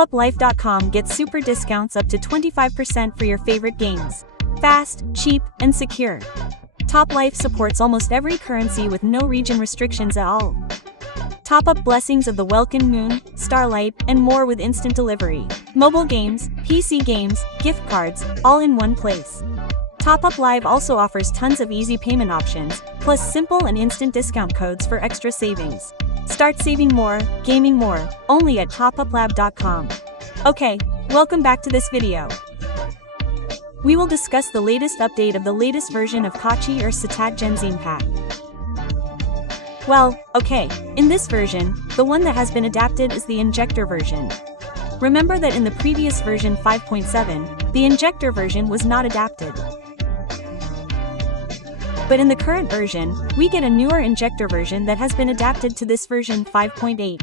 TopUpLife.com gets super discounts up to 25% for your favorite games. Fast, cheap, and secure. Top Life supports almost every currency with no region restrictions at all. Top up blessings of the Welkin Moon, Starlight, and more with instant delivery. Mobile games, PC games, gift cards, all in one place. Top Up Live also offers tons of easy payment options, plus simple and instant discount codes for extra savings. Start saving more, gaming more, only at TopUpLab.com. Okay, welcome back to this video. We will discuss the latest update of the latest version of Kwachi or SetUp Genshin Impact. Well, okay, in this version, the one that has been adapted is the Injector version. Remember that in the previous version 5.7, the Injector version was not adapted. But in the current version, we get a newer Injector version that has been adapted to this version 5.8.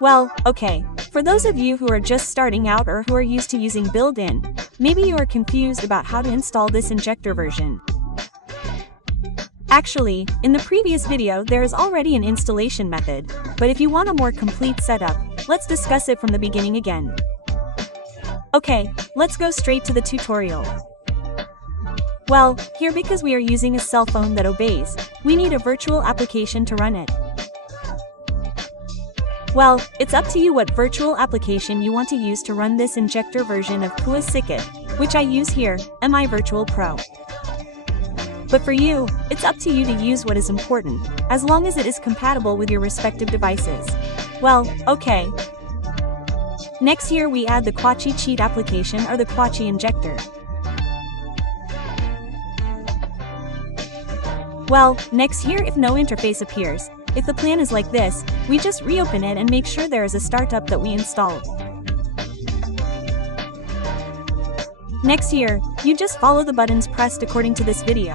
Well, okay, for those of you who are just starting out or who are used to using built-in, maybe you are confused about how to install this Injector version. Actually, in the previous video there is already an installation method, but if you want a more complete setup, let's discuss it from the beginning again. Okay, let's go straight to the tutorial. Well, here because we are using a cell phone that obeys, we need a virtual application to run it. Well, it's up to you what virtual application you want to use to run this Injector version of Kwachi, which I use here, MI Virtual Pro. But for you, it's up to you to use what is important, as long as it is compatible with your respective devices. Well, okay. Next here we add the Kwachi cheat application or the Kwachi Injector. Well, next here if no interface appears, if the plan is like this, we just reopen it and make sure there is a startup that we installed. Next here, you just follow the buttons pressed according to this video.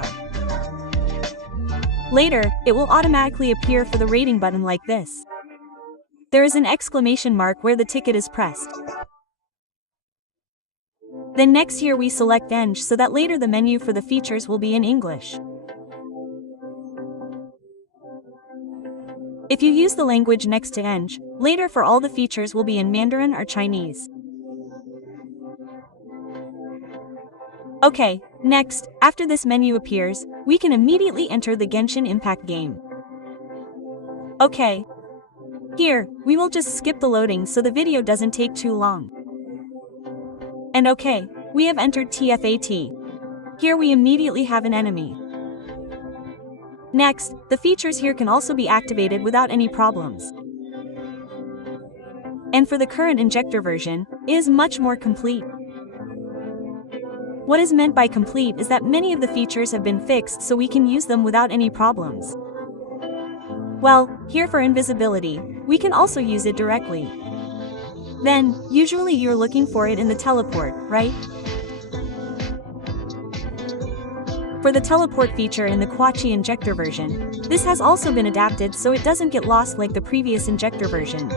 Later, it will automatically appear for the rating button like this. There is an exclamation mark where the ticket is pressed. Then next here we select Eng so that later the menu for the features will be in English. If you use the language next to Eng, later for all the features will be in Mandarin or Chinese. Okay, next, after this menu appears, we can immediately enter the Genshin Impact game. Okay. Here, we will just skip the loading so the video doesn't take too long. And okay, we have entered TFAT. Here we immediately have an enemy. Next, the features here can also be activated without any problems. And for the current Injector version, it is much more complete. What is meant by complete is that many of the features have been fixed so we can use them without any problems. Well, here for invisibility, we can also use it directly. Then, usually you're looking for it in the teleport, right? For the teleport feature in the Kwachi Injector version, this has also been adapted so it doesn't get lost like the previous Injector version.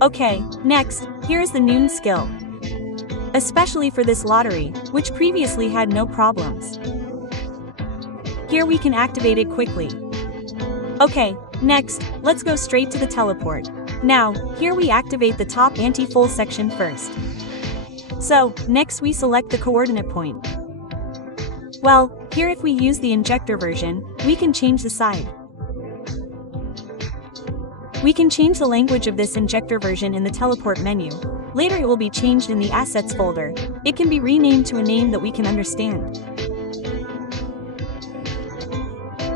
Okay, next, here is the Noon skill. Especially for this lottery, which previously had no problems. Here we can activate it quickly. Okay, next, let's go straight to the teleport. Now, here we activate the top anti-full section first. So, next we select the coordinate point. Well, here if we use the Injector version, we can change the side. We can change the language of this Injector version in the teleport menu. Later it will be changed in the assets folder. It can be renamed to a name that we can understand.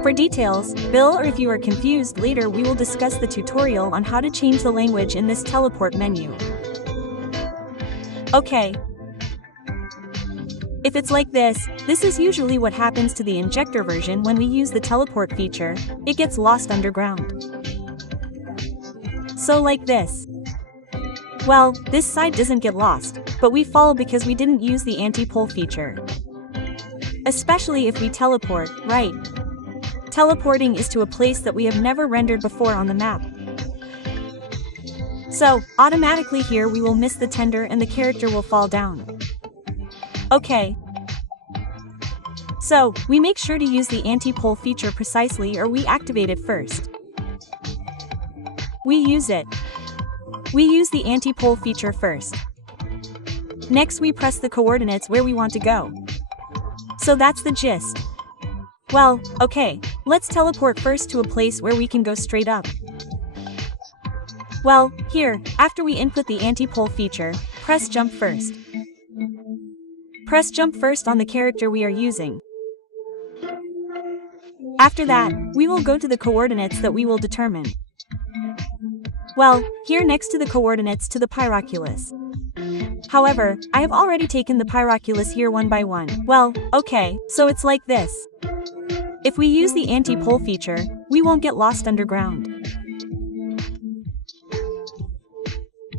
For details, Bill, or if you are confused later we will discuss the tutorial on how to change the language in this teleport menu. Okay. If it's like this is usually what happens to the Injector version when we use the teleport feature, it gets lost underground. So like this. Well, this side doesn't get lost, but we fall because we didn't use the anti-pole feature. Especially if we teleport, right? Teleporting is to a place that we have never rendered before on the map. So, automatically here we will miss the tender and the character will fall down. Okay. So, we make sure to use the anti-pole feature precisely or we activate it first. We use it. We use the anti-pole feature first. Next we press the coordinates where we want to go. So that's the gist. Well, okay, let's teleport first to a place where we can go straight up. Well, here, after we input the anti-pole feature, press jump first. Press jump first on the character we are using. After that, we will go to the coordinates that we will determine. Well, here next to the coordinates to the Pyroculus. However, I have already taken the Pyroculus here one by one. Well, okay, so it's like this. If we use the anti-pole feature, we won't get lost underground.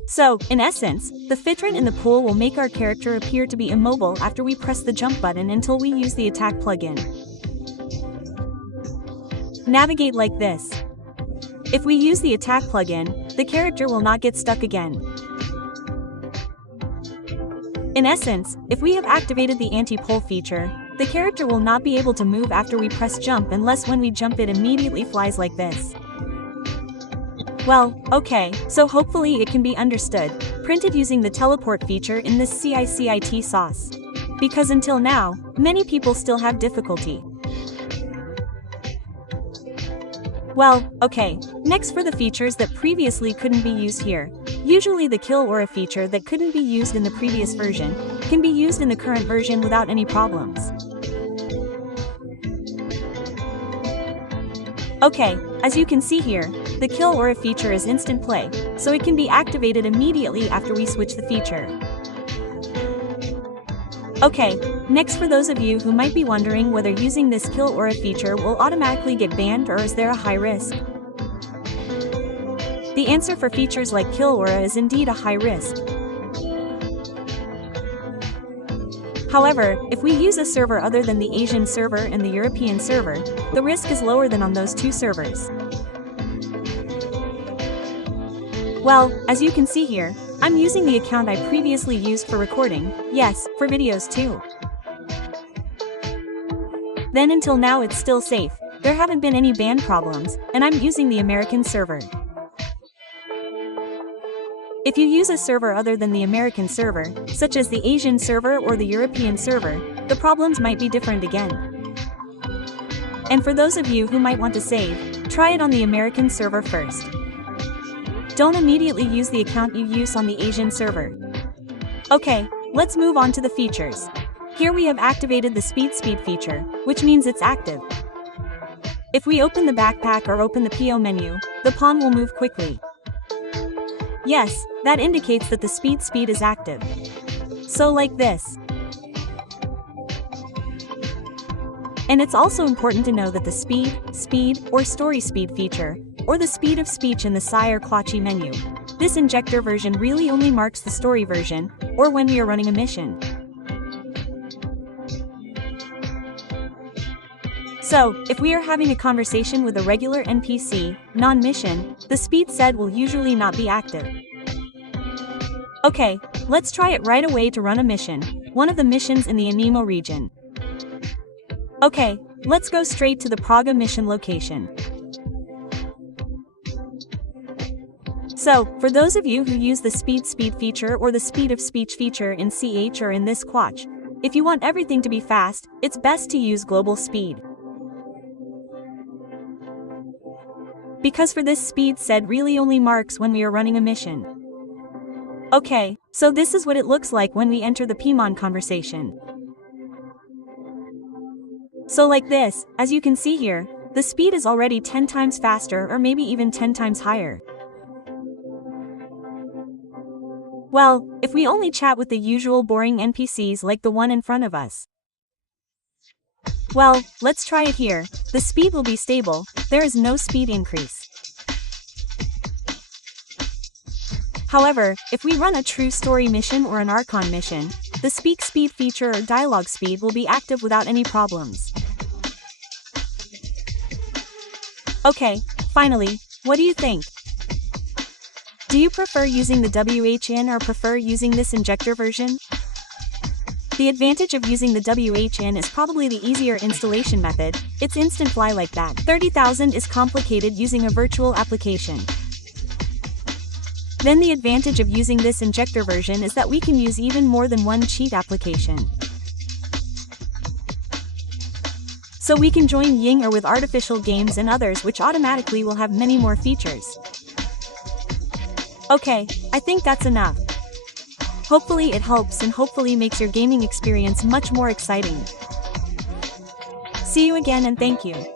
So, in essence, the filtrant in the pool will make our character appear to be immobile after we press the jump button until we use the attack plugin. Navigate like this. If we use the attack plugin, the character will not get stuck again. In essence, if we have activated the anti-pole feature, the character will not be able to move after we press jump unless when we jump it immediately flies like this. Well, okay, so hopefully it can be understood, printed using the teleport feature in this CICIT sauce. Because until now, many people still have difficulty. Well, okay, next for the features that previously couldn't be used here. Usually the kill aura feature that couldn't be used in the previous version, can be used in the current version without any problems. Okay, as you can see here, the kill aura feature is instant play, so it can be activated immediately after we switch the feature. Okay, next for those of you who might be wondering whether using this kill aura feature will automatically get banned or is there a high risk? The answer for features like kill aura is indeed a high risk. However, if we use a server other than the Asian server and the European server, the risk is lower than on those two servers. Well, as you can see here, I'm using the account I previously used for recording, yes, for videos too. Then until now it's still safe, there haven't been any ban problems, and I'm using the American server. If you use a server other than the American server, such as the Asian server or the European server, the problems might be different again. And for those of you who might want to save, try it on the American server first. Don't immediately use the account you use on the Asian server. Okay, let's move on to the features. Here we have activated the speed feature, which means it's active. If we open the backpack or open the PO menu, the pawn will move quickly. Yes, that indicates that the speed is active. So like this. And it's also important to know that the speed, or story speed feature, or the speed of speech in the Sai or Kwachi menu. This injector version really only marks the story version, or when we are running a mission. So, if we are having a conversation with a regular NPC, non-mission, the speed said will usually not be active. Okay, let's try it right away to run a mission, one of the missions in the Anemo region. Okay, let's go straight to the Praga mission location. So, for those of you who use the speed feature or the speed of speech feature in CH or in this Kwachi, if you want everything to be fast, it's best to use global speed. Because for this speed said really only marks when we are running a mission. Okay, so this is what it looks like when we enter the Pimon conversation. So like this, as you can see here, the speed is already 10 times faster or maybe even 10 times higher. Well, if we only chat with the usual boring NPCs like the one in front of us. Well, let's try it here. The speed will be stable, there is no speed increase. However, if we run a true story mission or an Archon mission, the speed feature or dialogue speed will be active without any problems. Okay, finally, what do you think? Do you prefer using the WHN or prefer using this injector version? The advantage of using the WHN is probably the easier installation method, it's instant fly like that. 30,000 is complicated using a virtual application. Then the advantage of using this injector version is that we can use even more than one cheat application. So we can join Ying or with artificial games and others which automatically will have many more features. Okay, I think that's enough. Hopefully it helps and hopefully makes your gaming experience much more exciting. See you again and thank you.